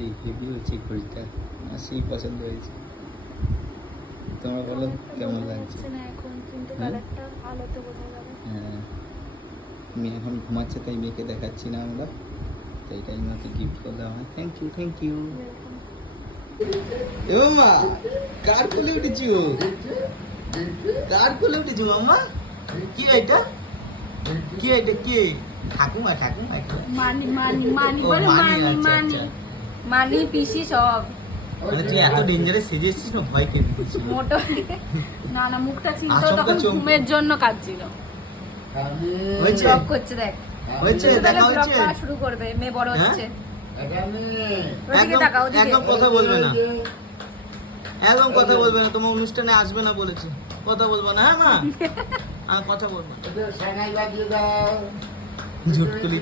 এই হেভি হচ্ছে ঘড়িটা, আমার সেই পছন্দ হয়েছে। তোমরা বলো কেমন লাগছে? না এখন কিন্তু হ্যাঁ? কালারটা আলোতে বোঝা যাবে। হ্যাঁ, মেয়ে এখন ঘুমাচ্ছে তাই মেয়েকে দেখাচ্ছি না আমরা, তাই এটাই মাকে গিফট করলাম। Thank you, thank you. এ মাম্মা, কার কোলে উঠেছি? ও কার কোলে উঠেছি মাম্মা? কি এটা? কি এটা? কি ঠাকুমা? ঠাকুমা এটা? মানি মানি মানি ও, বলে মানি, মানি আচ্ছা, মানি আচ্ছা। মানি পিসি সব মানে তুই এত ডেঞ্জারাস সেজে এসেছিস না, ভয় কেঁদে দিয়েছিল। মোটো। না না, মুখটা চিনতো আচমকা তখন চমকে। ঘুমের জন্য কাঁদছিল। হয়েছে? ব্লগ করছে দেখ। হয়েছে? তাহলে দেখা ব্লগ হয়েছে? করা শুরু করবে, মেয়ে বড় হ্যাঁ? হচ্ছে। ওদিকে একদম তাকাও, ওদিকে। একদম কথা বলবে না, একদম কথা বলবে না। তোমার অনুষ্ঠানে আসবে না বলেছে, কথা বলবো না। হ্যাঁ মা, কথা বলবো না। ঝুটকুলি